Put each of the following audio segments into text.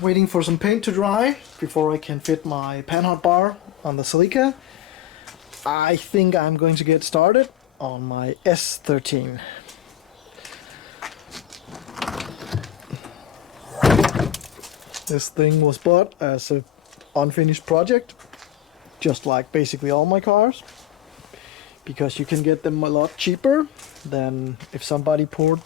waiting for some paint to dry before I can fit my panhard bar on the Celica. I think I'm going to get started on my S13. This thing was bought as an unfinished project, just like basically all my cars, because you can get them a lot cheaper than if somebody poured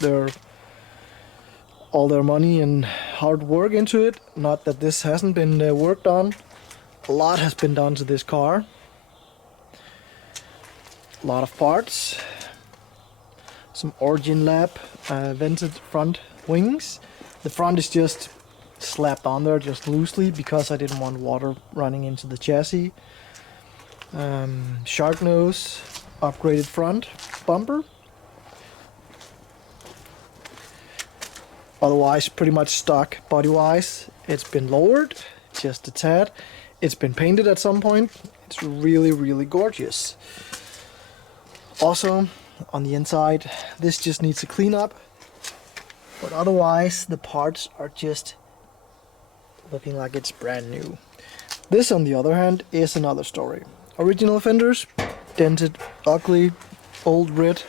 all their money and hard work into it. Not that this hasn't been worked on. A lot has been done to this car. A lot of parts. Some Origin Lab vented front wings. The front is just slapped on there just loosely because I didn't want water running into the chassis. Shark nose, upgraded front bumper. Otherwise pretty much stock body wise. It's been lowered just a tad. It's been painted at some point. It's really gorgeous. Also on the inside, this just needs a clean up, but otherwise the parts are just looking like it's brand new. This on the other hand is another story. Original fenders, dented, ugly, old red,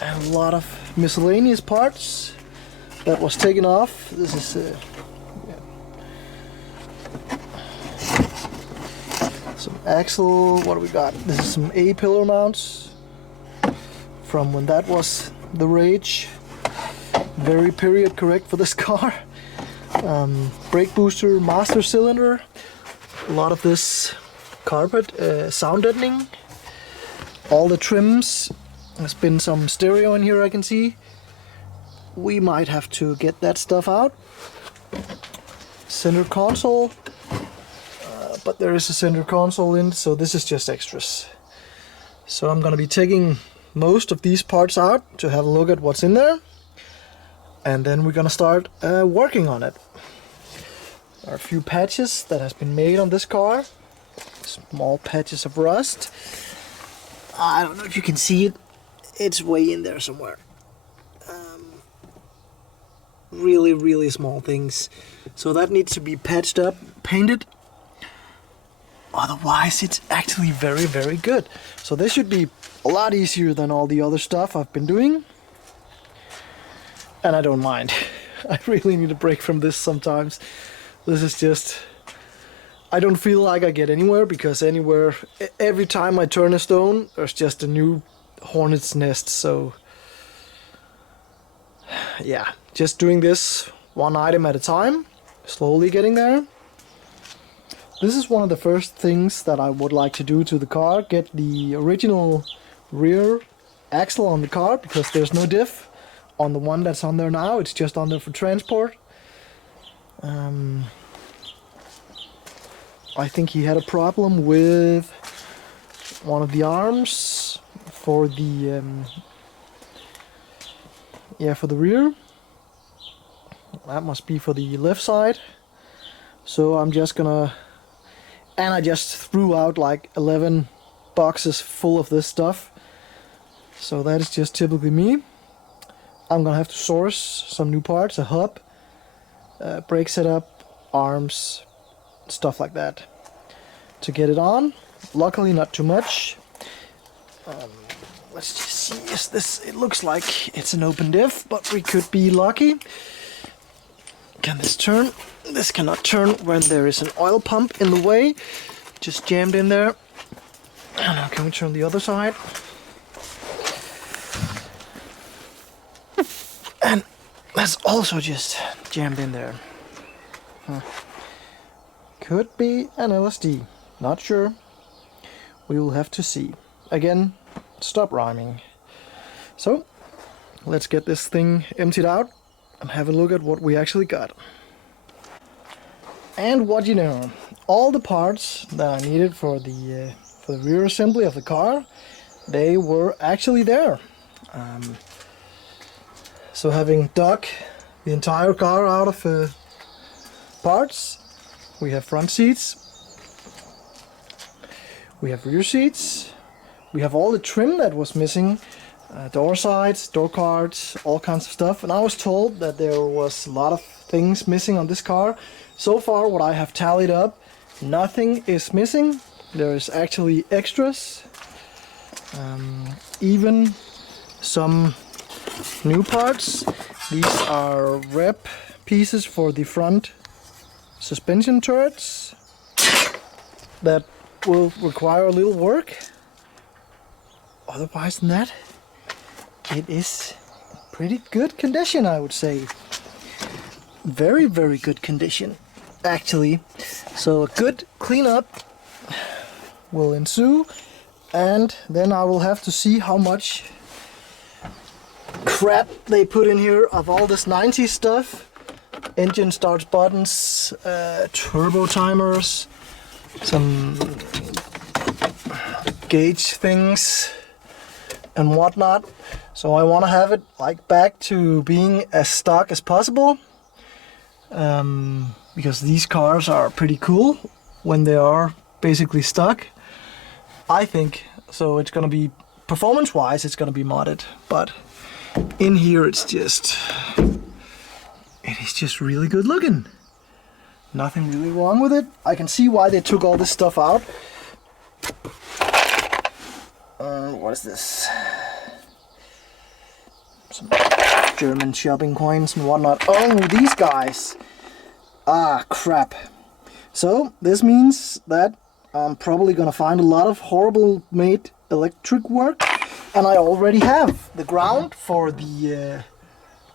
and a lot of miscellaneous parts that was taken off. This is some axle. What do we got? This is some A-pillar mounts from when that was the rage. Very period correct for this car. Brake booster, master cylinder. A lot of this carpet, sound deadening. All the trims. There's been some stereo in here I can see. We might have to get that stuff out. Center console. But there is a center console in, so this is just extras. So I'm gonna be taking most of these parts out to have a look at what's in there, and then we're gonna start working on it. There are a few patches that has been made on this car, small patches of rust. I don't know if you can see it, it's way in there somewhere. Really small things, so that needs to be patched up, painted. Otherwise it's actually very good. So this should be a lot easier than all the other stuff I've been doing. And I don't mind. I really need a break from this sometimes. This is just... I don't feel like I get anywhere, because every time I turn a stone, there's just a new hornet's nest. So yeah, just doing this one item at a time, slowly getting there. This is one of the first things that I would like to do to the car, get the original rear axle on the car, because there's no diff on the one that's on there now, it's just on there for transport. I think he had a problem with one of the arms for the for the rear. That must be for the left side. So I'm just gonna... And I just threw out like 11 boxes full of this stuff. So that is just typically me. I'm gonna have to source some new parts, a hub, brake setup, arms, stuff like that, to get it on. Luckily not too much. Let's just see, is this... It looks like it's an open diff, but we could be lucky. Can this turn? This cannot turn when there is an oil pump in the way, just jammed in there. And now can we turn the other side? And that's also just jammed in there. Could be an LSD, not sure. We will have to see. Again, stop rhyming. So, let's get this thing emptied out and have a look at what we actually got. And what you know, all the parts that I needed for the rear assembly of the car, they were actually there. So having dug the entire car out of parts, we have front seats, we have rear seats, we have all the trim that was missing. door sides, door cards, all kinds of stuff. And I was told that there was a lot of things missing on this car. So far, what I have tallied up, nothing is missing. There is actually extras, even some new parts. These are rep pieces for the front suspension turrets that will require a little work. Otherwise than that, it is pretty good condition, I would say. Very, very good condition, actually. So a good cleanup will ensue, and then I will have to see how much crap they put in here of all this 90s stuff. Engine starts buttons, turbo timers, some gauge things and whatnot. So I want to have it like back to being as stock as possible, because these cars are pretty cool when they are basically stock, I think. So it's gonna be, performance wise, it's gonna be modded, but in here it is just really good looking. Nothing really wrong with it. I can see why they took all this stuff out. What is this? Some German shopping coins and whatnot. Oh, these guys. Ah, crap. So this means that I'm probably gonna find a lot of horrible made electric work, and I already have the ground for the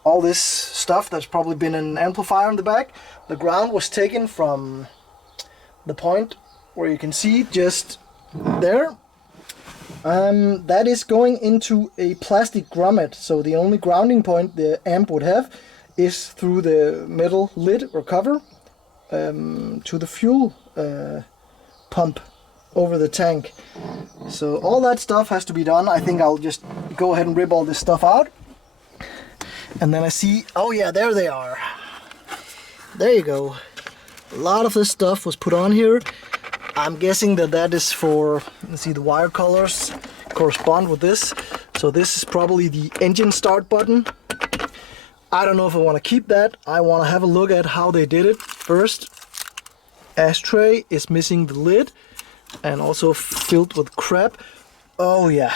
all this stuff. That's probably been an amplifier in the back. The ground was taken from the point where you can see just there. That is going into a plastic grommet, so the only grounding point the amp would have is through the metal lid or cover to the fuel pump over the tank. So all that stuff has to be done. I think I'll just go ahead and rip all this stuff out. And then I see, oh yeah, there they are. There you go. A lot of this stuff was put on here. I'm guessing that that is for, let's see, the wire colors correspond with this. So this is probably the engine start button. I don't know if I want to keep that. I want to have a look at how they did it first. Ashtray is missing the lid and also filled with crap. Oh yeah,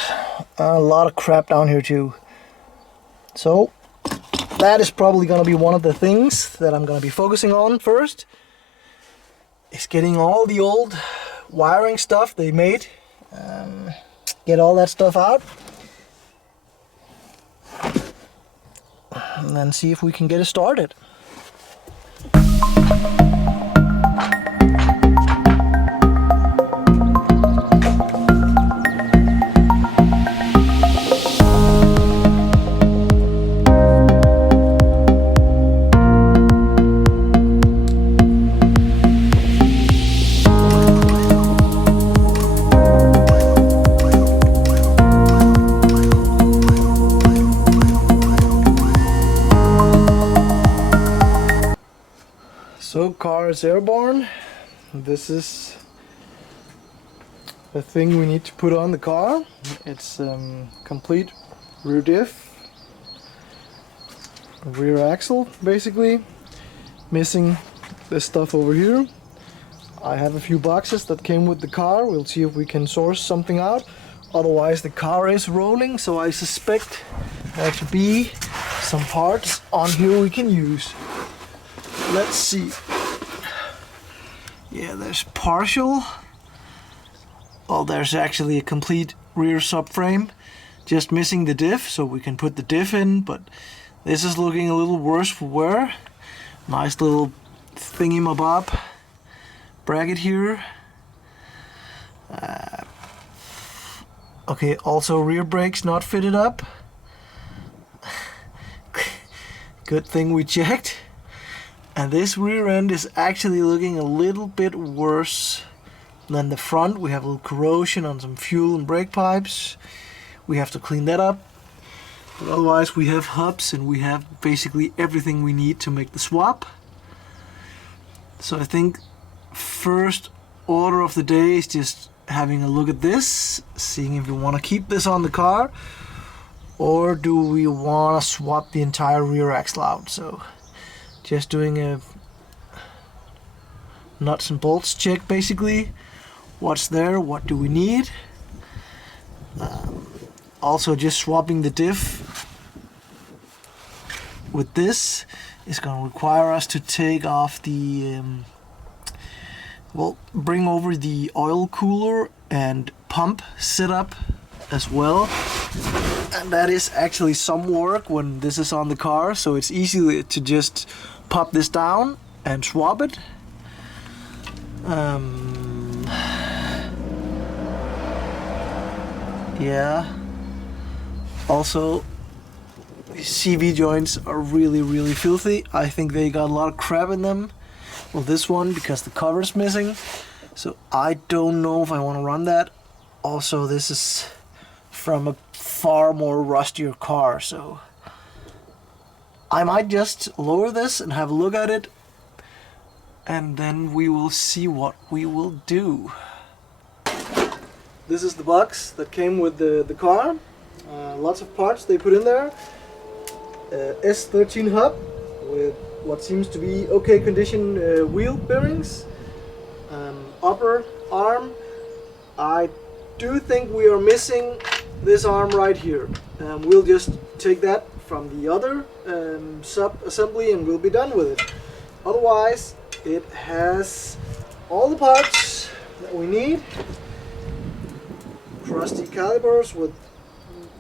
a lot of crap down here too. So that is probably going to be one of the things that I'm going to be focusing on first, is getting all the old wiring stuff they made, get all that stuff out, and then see if we can get it started. So car is airborne. This is the thing we need to put on the car. It's complete rear diff, rear axle basically, missing this stuff over here. I have a few boxes that came with the car. We'll see if we can source something out. Otherwise the car is rolling, so I suspect there to be some parts on here we can use. Let's see. Yeah, there's partial. Well, there's actually a complete rear subframe, just missing the diff, so we can put the diff in, but this is looking a little worse for wear. Nice little thingy-mabob bracket here. Okay, also rear brakes not fitted up. Good thing we checked. And this rear end is actually looking a little bit worse than the front. We have a little corrosion on some fuel and brake pipes. We have to clean that up. But otherwise we have hubs and we have basically everything we need to make the swap. So I think first order of the day is just having a look at this, seeing if we want to keep this on the car or do we want to swap the entire rear axle out? So just doing a nuts and bolts check basically. What's there, what do we need? Also just swapping the diff with this is going to require us to take off the well, bring over the oil cooler and pump setup as well, and that is actually some work when this is on the car, so it's easy to just pop this down and swap it. Yeah, also these CV joints are really filthy. I think they got a lot of crap in them. Well, this one, because the cover's missing, so I don't know if I want to run that. Also, this is from a far more rustier car, so I might just lower this and have a look at it, and then we will see what we will do. This is the box that came with the car. Lots of parts they put in there. S13 hub with what seems to be okay condition wheel bearings. Upper arm. I do think we are missing this arm right here. We'll just take that from the other sub-assembly and we'll be done with it. Otherwise, it has all the parts that we need. Crusty calipers with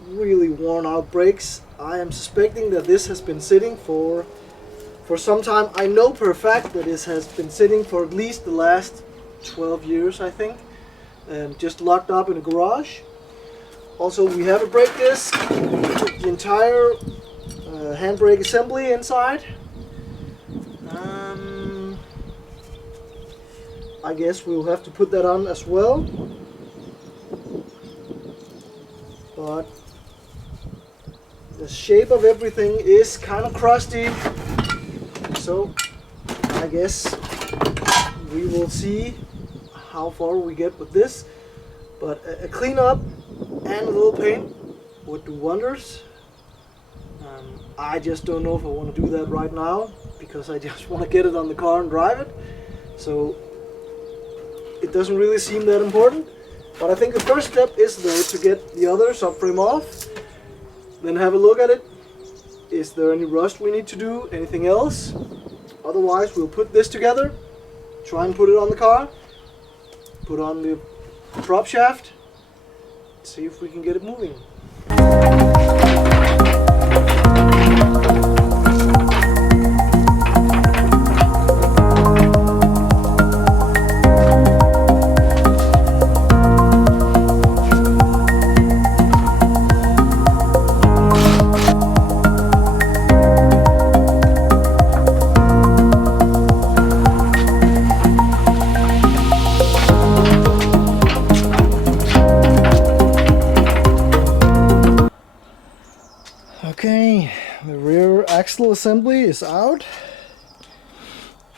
really worn out brakes. I am suspecting that this has been sitting for some time. I know per fact that this has been sitting for at least the last 12 years, I think. Just locked up in a garage. Also, we have a brake disc, the entire handbrake assembly inside. I guess we'll have to put that on as well. But the shape of everything is kind of crusty, so I guess we will see how far we get with this. But a cleanup and a little paint would do wonders. I just don't know if I want to do that right now, because I just want to get it on the car and drive it. So it doesn't really seem that important. But I think the first step is though to get the other subframe off, then have a look at it. Is there any rust we need to do, anything else? Otherwise we'll put this together, try and put it on the car, put on the prop shaft, see if we can get it moving. Okay, the rear axle assembly is out.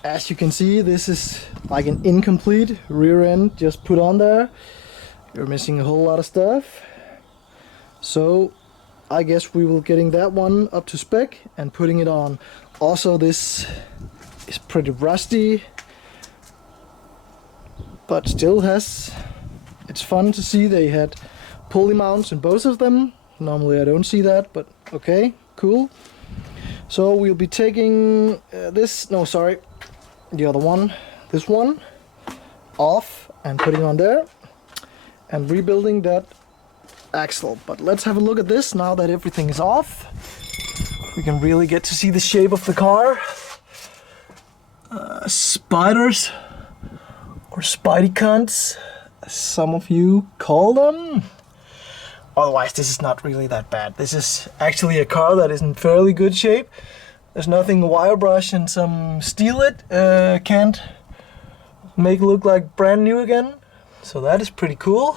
As you can see, this is like an incomplete rear end just put on there. You're missing a whole lot of stuff. So I guess we will getting that one up to spec and putting it on. Also, this is pretty rusty, but still it's fun to see they had pulley mounts in both of them. Normally I don't see that, but okay, cool. So we'll be taking the other one, this one, off and putting on there and rebuilding that axle. But let's have a look at this now that everything is off. We can really get to see the shape of the car. Spiders, or spidey cunts, as some of you call them. Otherwise, this is not really that bad. This is actually a car that is in fairly good shape. There's nothing wire brush and some steel it can't make it look like brand new again. So that is pretty cool.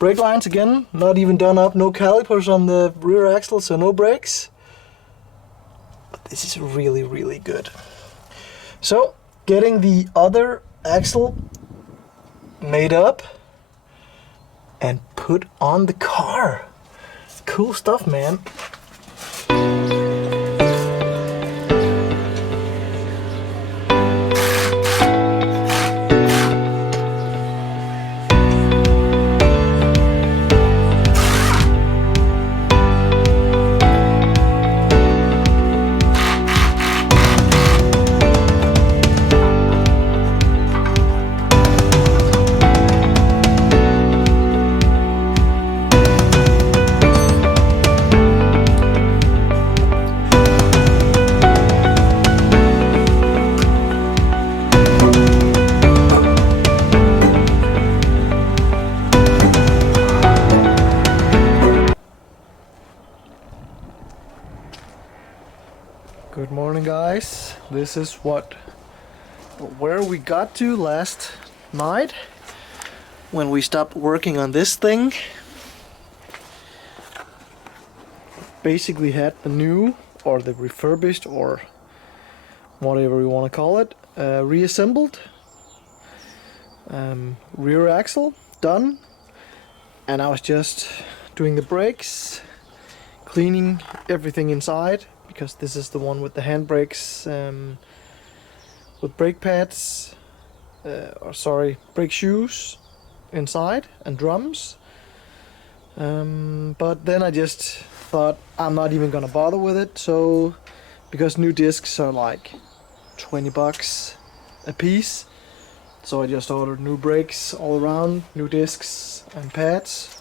Brake lines again, not even done up. No calipers on the rear axle, so no brakes. But this is really good. So, getting the other axle made up and put on the car. Cool stuff, man. Good morning, guys. This is where we got to last night when we stopped working on this thing. Basically had the new, or the refurbished, or whatever you want to call it, reassembled. Rear axle done, and I was just doing the brakes, cleaning everything inside, because this is the one with the handbrakes, with brake pads, brake shoes inside, and drums. But then I just thought I'm not even gonna bother with it, so because new discs are like 20 bucks a piece, so I just ordered new brakes all around, new discs and pads.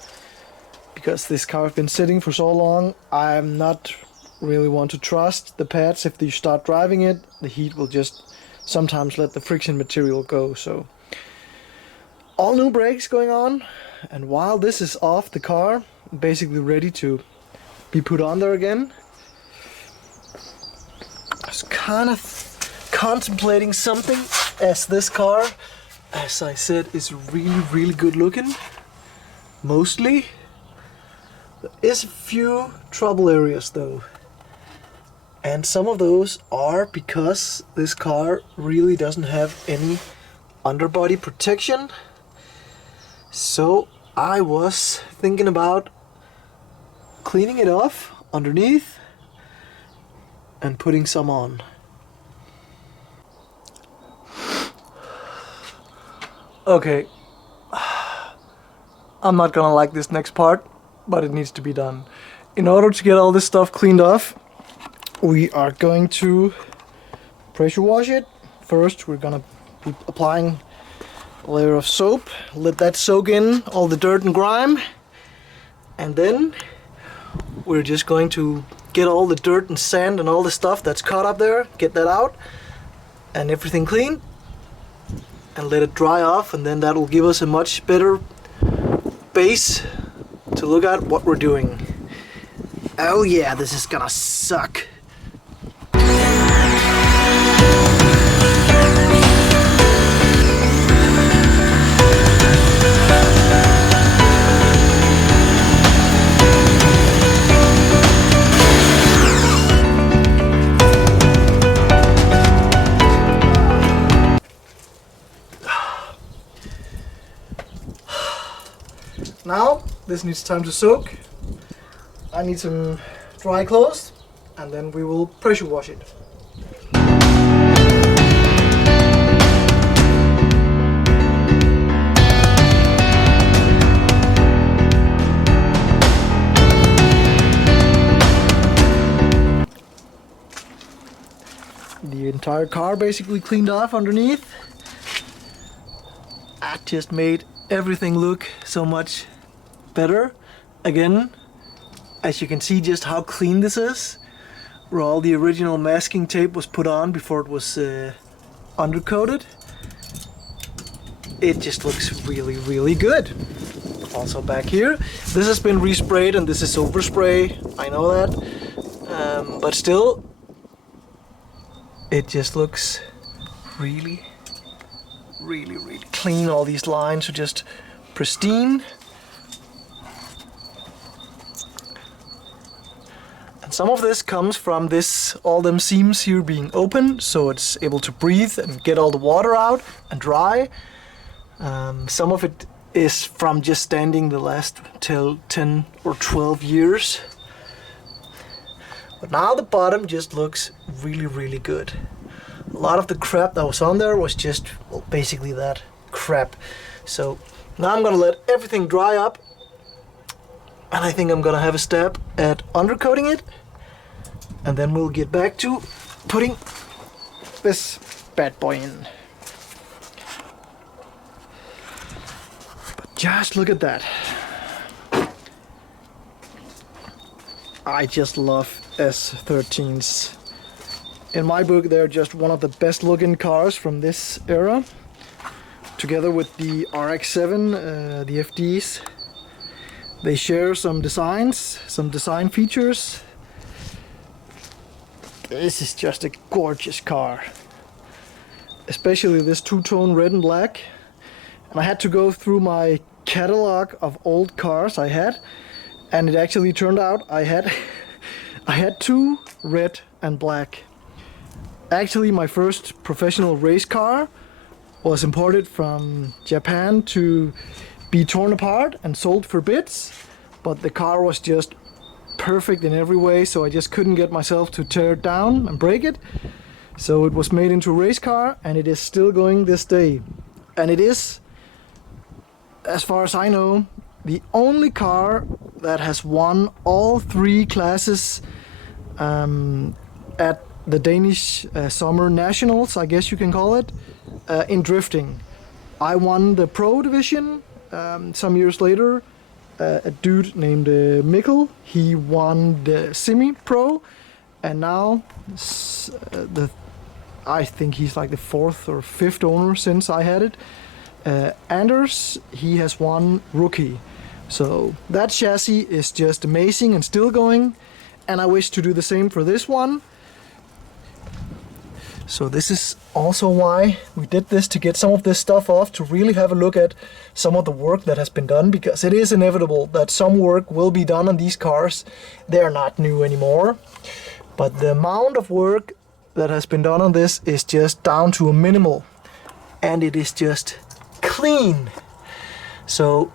Because this car has been sitting for so long, I'm not really want to trust the pads. If you start driving it, the heat will just sometimes let the friction material go. So all new brakes going on, and while this is off the car, basically ready to be put on there again, I was kind of contemplating something, as this car, as I said, is really good looking. Mostly there is a few trouble areas though. And some of those are because this car really doesn't have any underbody protection. So I was thinking about cleaning it off underneath and putting some on. Okay, I'm not gonna like this next part, but it needs to be done. In order to get all this stuff cleaned off, we are going to pressure wash it. First, we're gonna be applying a layer of soap, let that soak in all the dirt and grime, and then we're just going to get all the dirt and sand and all the stuff that's caught up there, get that out, and everything clean, and let it dry off, and then that will give us a much better base to look at what we're doing. Oh yeah, this is gonna suck. Now this needs time to soak. I need some dry clothes, and then we will pressure wash it. The entire car basically cleaned off underneath. I just made everything look so much better. Again, as you can see just how clean this is, where all the original masking tape was put on before it was undercoated. It just looks really good. Also back here, this has been resprayed and this is overspray, I know that, but still it just looks really clean. All these lines are just pristine. And some of this comes from all them seams here being open, so it's able to breathe and get all the water out and dry. Some of it is from just standing the last 10 or 12 years. But now the bottom just looks really, really good. A lot of the crap that was on there was just, well, basically that crap. So now I'm gonna let everything dry up, and I think I'm gonna have a stab at undercoating it, and then we'll get back to putting this bad boy in. But just look at that. I just love S13s. In my book, they're just one of the best looking cars from this era, together with the RX-7, the FDs. They share some designs, some design features. This is just a gorgeous car. Especially this two-tone red and black. And I had to go through my catalog of old cars I had, and it actually turned out I had two red and black. Actually, my first professional race car was imported from Japan to be torn apart and sold for bits, but the car was just perfect in every way, so I just couldn't get myself to tear it down and break it. So it was made into a race car, and it is still going this day. And it is, as far as I know, the only car that has won all 3 classes at the Danish Summer Nationals, I guess you can call it, in drifting. I won the Pro Division some years later. A dude named Mikkel, he won the Semi-Pro, and now I think he's like the 4th or 5th owner since I had it. Anders, he has won Rookie. So that chassis is just amazing and still going, and I wish to do the same for this one. So this is also why we did this, to get some of this stuff off, to really have a look at some of the work that has been done, because it is inevitable that some work will be done on these cars. They are not new anymore, but the amount of work that has been done on this is just down to a minimal, and it is just clean. So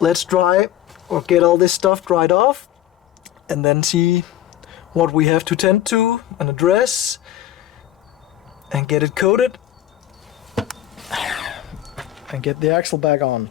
let's dry, or get all this stuff dried off, and then see what we have to tend to and address, and get it coated, and get the axle back on.